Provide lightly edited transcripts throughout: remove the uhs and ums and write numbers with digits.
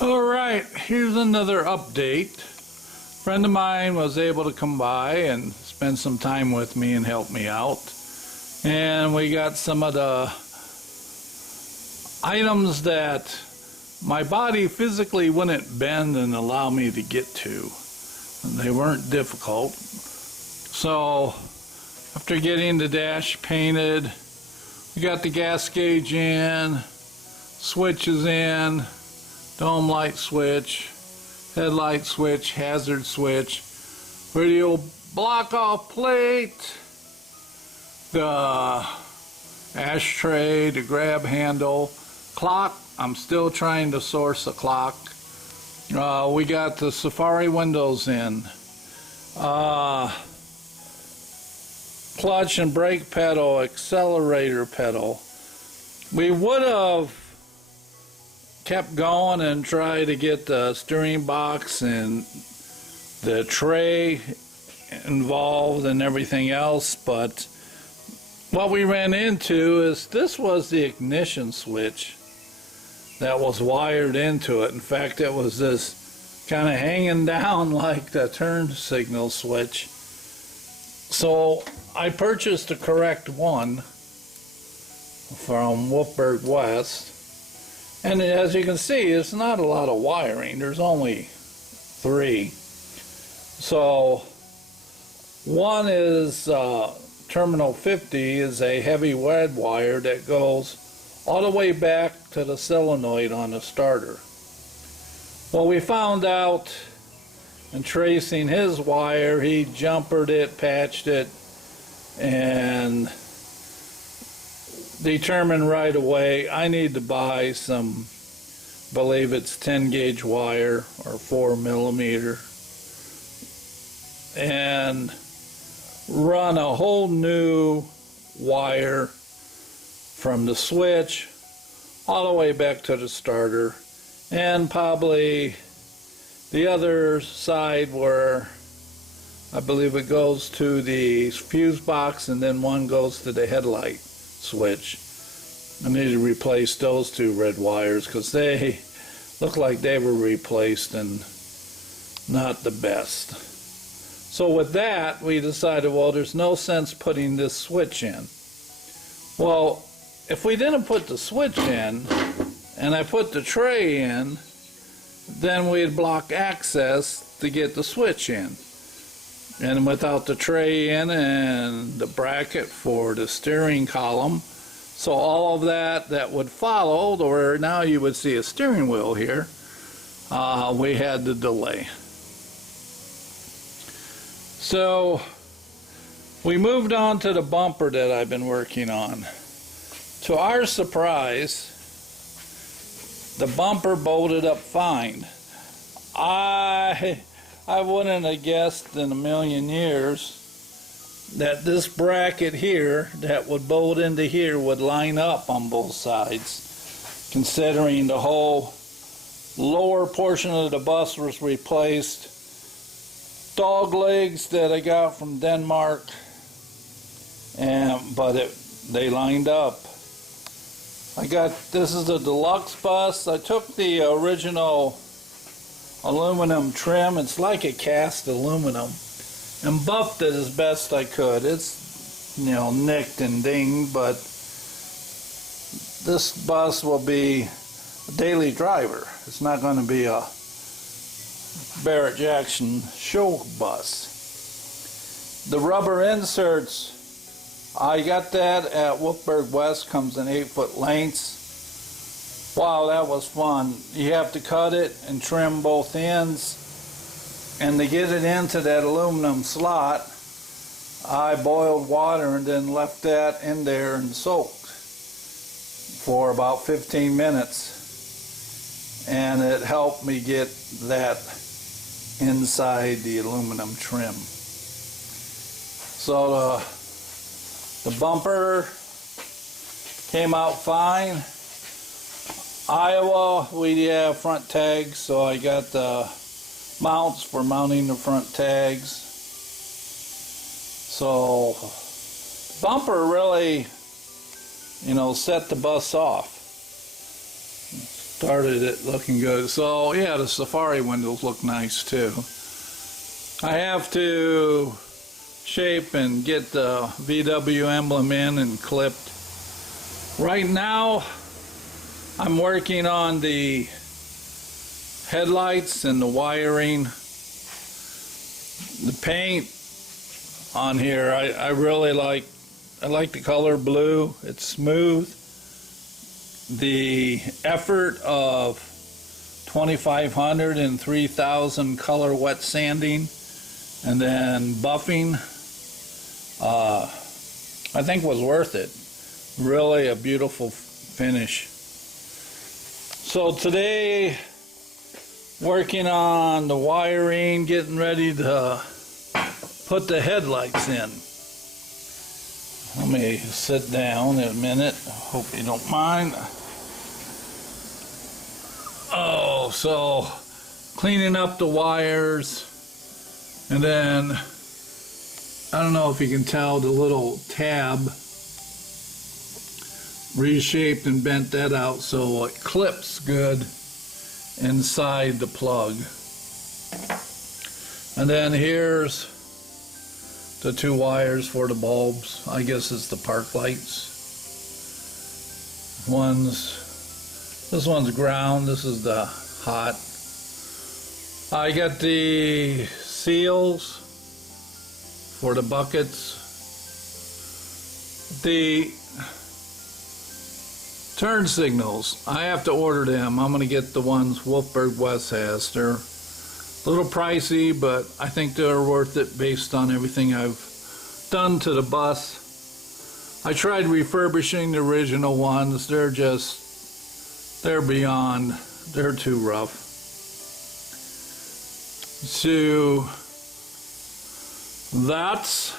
Alright, here's another update. A friend of mine was able to come by and spend some time with me and help me out. And we got some of the items that my body physically wouldn't bend and allow me to get to. They weren't difficult. So after getting the dash painted, we got the gas gauge in, switches in, dome light switch, headlight switch, hazard switch, radio block off plate, the ashtray, the grab handle, clock. I'm still trying to source a clock. We got the Safari windows in, clutch and brake pedal, accelerator pedal. We would have kept going and tried to get the steering box and the tray involved and everything else, but what we ran into is this was the ignition switch that was wired into it. In fact, it was this kind of hanging down like the turn signal switch. So I purchased the correct one from Wolfberg West. And as you can see, it's not a lot of wiring. There's only 3. So one is terminal 50 is a heavy red wire that goes all the way back to the solenoid on the starter. Well, we found out in tracing his wire, he jumpered it, patched it, and determined right away I need to buy some, believe it's 10 gauge wire or 4mm, and run a whole new wire from the switch all the way back to the starter, and probably the other side where I believe it goes to the fuse box, and then one goes to the headlight switch. I need to replace those 2 red wires because they look like they were replaced and not the best. So with that, we decided, well, there's no sense putting this switch in. Well, if we didn't put the switch in and I put the tray in, then we'd block access to get the switch in. And without the tray in and the bracket for the steering column, so all of that would follow, or now you would see a steering wheel here, we had the delay. So we moved on to the bumper that I've been working on. To our surprise, the bumper bolted up fine. I wouldn't have guessed in a million years that this bracket here that would bolt into here would line up on both sides, considering the whole lower portion of the bus was replaced. Dog legs that I got from Denmark, but they lined up. This is a deluxe bus. I took the original aluminum trim, it's like a cast aluminum, and buffed it as best I could. It's, nicked and dinged, but this bus will be a daily driver. It's not going to be a Barrett Jackson show bus. The rubber inserts, I got that at Wolfberg West, comes in 8-foot lengths. Wow, that was fun. You have to cut it and trim both ends, and to get it into that aluminum slot, I boiled water and then left that in there and soaked for about 15 minutes, and it helped me get that inside the aluminum trim. So the bumper came out fine. Iowa, we have front tags, so I got the mounts for mounting the front tags. So bumper really, set the bus off. started it looking good. So yeah, the Safari windows look nice too. I have to shape and get the VW emblem in and clipped. Right now I'm working on the headlights and the wiring. The paint on here, I really like. I like the color blue. It's smooth. The effort of 2500 and 3000 color wet sanding and then buffing, I think was worth it. Really a beautiful finish. So today, working on the wiring, getting ready to put the headlights in. Let me sit down in a minute. Hope you don't mind. Oh, so cleaning up the wires, and then I don't know if you can tell the little tab, reshaped and bent that out so it clips good inside the plug. And then here's the two wires for the bulbs. I guess it's the park lights. This one's ground, this is the hot. I got the seals for the buckets. The turn signals, I have to order them. I'm gonna get the ones Wolfberg West has. They're a little pricey, but I think they're worth it based on everything I've done to the bus. I tried refurbishing the original ones. They're beyond, they're too rough. So that's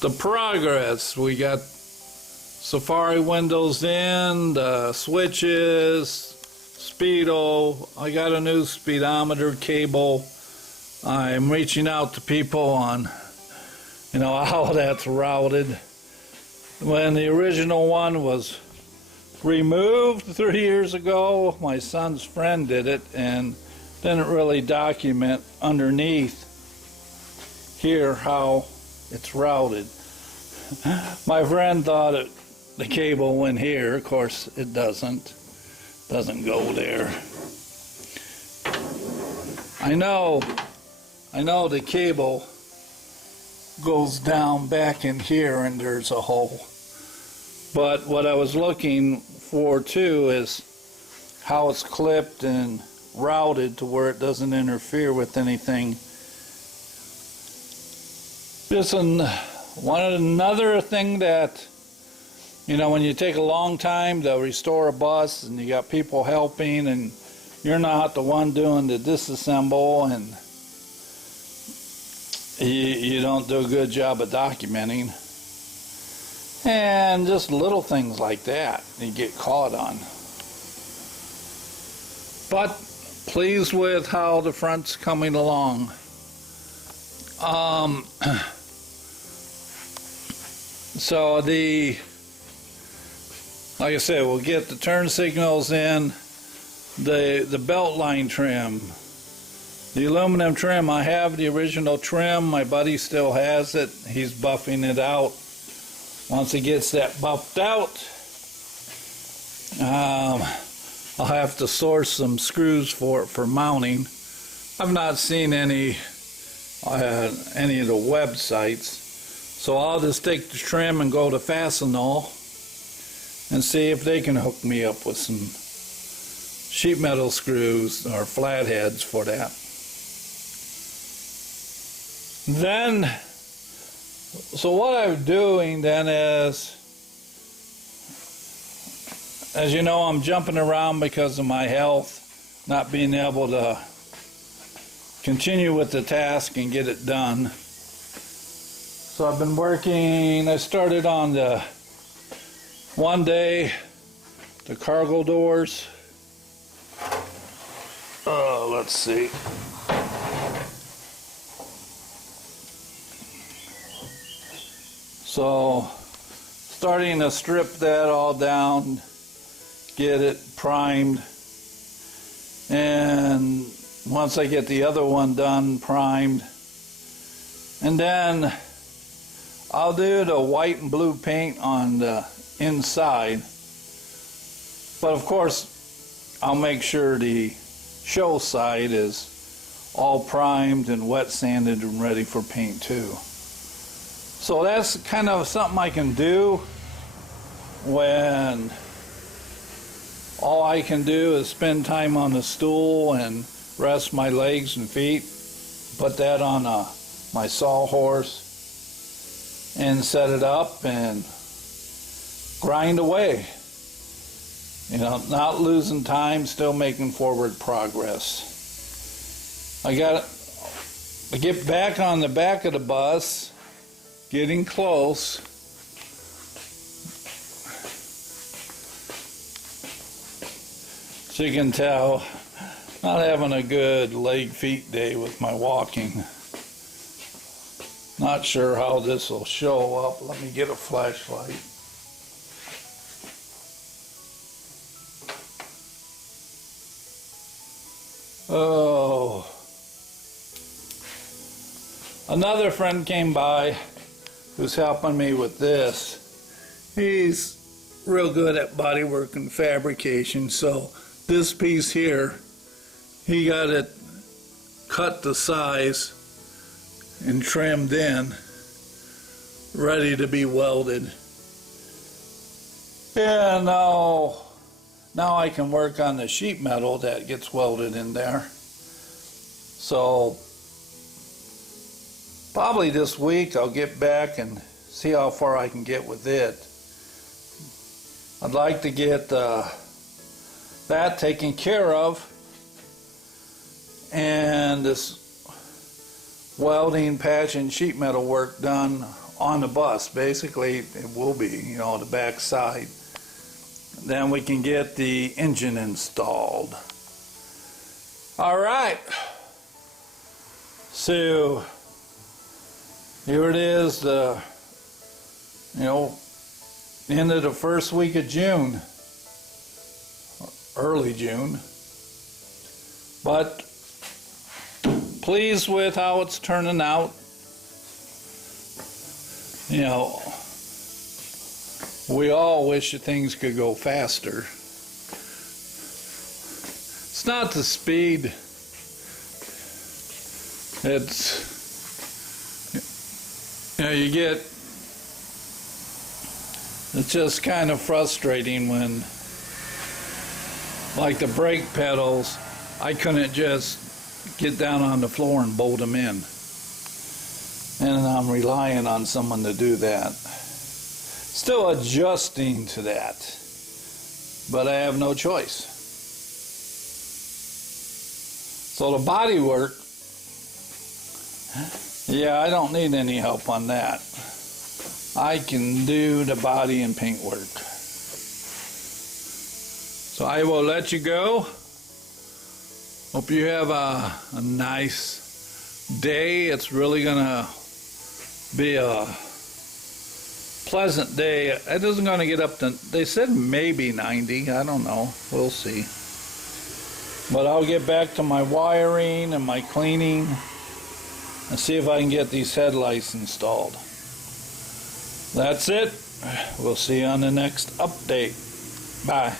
the progress. We got Safari windows in, the switches, speedo. I got a new speedometer cable. I'm reaching out to people on, how that's routed. When the original one was removed 3 years ago, my son's friend did it and didn't really document underneath here how it's routed. My friend thought the cable went here. Of course, it doesn't go there. I know the cable goes down back in here and there's a hole. But what I was looking for too is how it's clipped and routed to where it doesn't interfere with anything. Another thing that, when you take a long time to restore a bus and you got people helping and you're not the one doing the disassemble and you don't do a good job of documenting. And just little things like that you get caught on. But pleased with how the front's coming along. So like I said, we'll get the turn signals in, the belt line trim, the aluminum trim. I have the original trim. My buddy still has it. He's buffing it out. Once he gets that buffed out, I'll have to source some screws for mounting. I've not seen any of the websites, so I'll just take the trim and go to Fastenal and see if they can hook me up with some sheet metal screws or flatheads for that. Then, so what I'm doing then is, as you know, I'm jumping around because of my health, not being able to continue with the task and get it done. So I've been working, I started on the cargo doors. Let's see. So starting to strip that all down, get it primed, and once I get the other one done, primed, and then I'll do the white and blue paint on the inside. But of course, I'll make sure the show side is all primed and wet sanded and ready for paint too. So that's kind of something I can do when all I can do is spend time on the stool and rest my legs and feet. Put that on my sawhorse and set it up and grind away. You know, not losing time, still making forward progress. I get back on the back of the bus, getting close. As you can tell, not having a good leg feet day with my walking. Not sure how this will show up. Let me get a flashlight. Oh. Another friend came by who's helping me with this. He's real good at bodywork and fabrication, so this piece here, he got it cut to size and trimmed in, ready to be welded. Yeah, now I can work on the sheet metal that gets welded in there. So probably this week I'll get back and see how far I can get with it. I'd like to get that taken care of, and this welding, patch, and sheet metal work done on the bus. Basically, it will be, you know, the back side. Then we can get the engine installed. All right. So here it is, the end of the first week of June, early June. But pleased with how it's turning out. You know, we all wish that things could go faster. It's not the speed. It's, you know, it's just kind of frustrating when, like the brake pedals, I couldn't just get down on the floor and bolt them in. And I'm relying on someone to do that. Still adjusting to that, but I have no choice. So the body work, yeah, I don't need any help on that. I can do the body and paint work. So I will let you go. Hope you have a nice day. It's really gonna be a pleasant day. It isn't going to get up to, they said maybe 90. I don't know. We'll see. But I'll get back to my wiring and my cleaning and see if I can get these headlights installed. That's it. We'll see you on the next update. Bye.